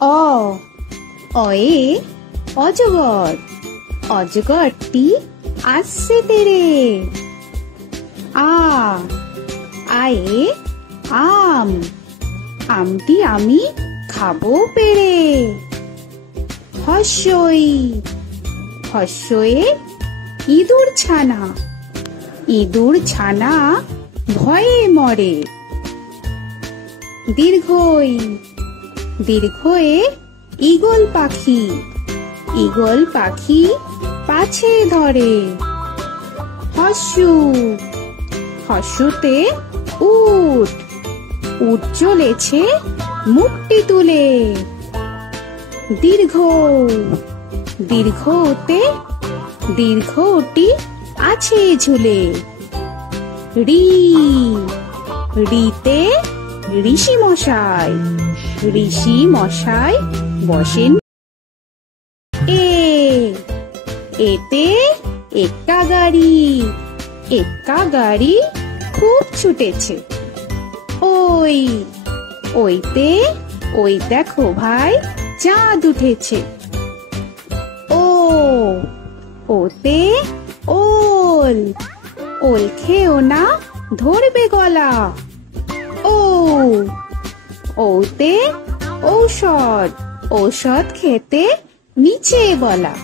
অ অয়ে অজগর, অজগরটি আসছে তেরে। আ আয়ে আম, আমটি আমি খাবো পেড়ে। হস্যই হস্যয়ে ইঁদুর ছানা, ইঁদুর ছানা ভয়ে মরে। দীর্ঘই দীর্ঘয়ে ঈগল পাখি, ঈগল পাখি পাছে ধরে। হস্যু হস্যুতে উট, উট চলেছে মুখটি তুলে। দীর্ঘ দীর্ঘতে দীর্ঘটি আছে ঝুলে। রি রিতে ঋষি মশাই, ঋষি মশাই বসেন। এ এতে এক্কা গাড়ি, এক্কা গাড়ি খুব ছুটেছে। ওই ওইতে ওই দেখো ভাই চাঁদ উঠেছে। ও ওতে ওল, ওল খেও না ধরবে গলা। ও ওতে ঔষধ, ঔষধ খেতে নিচে গলা।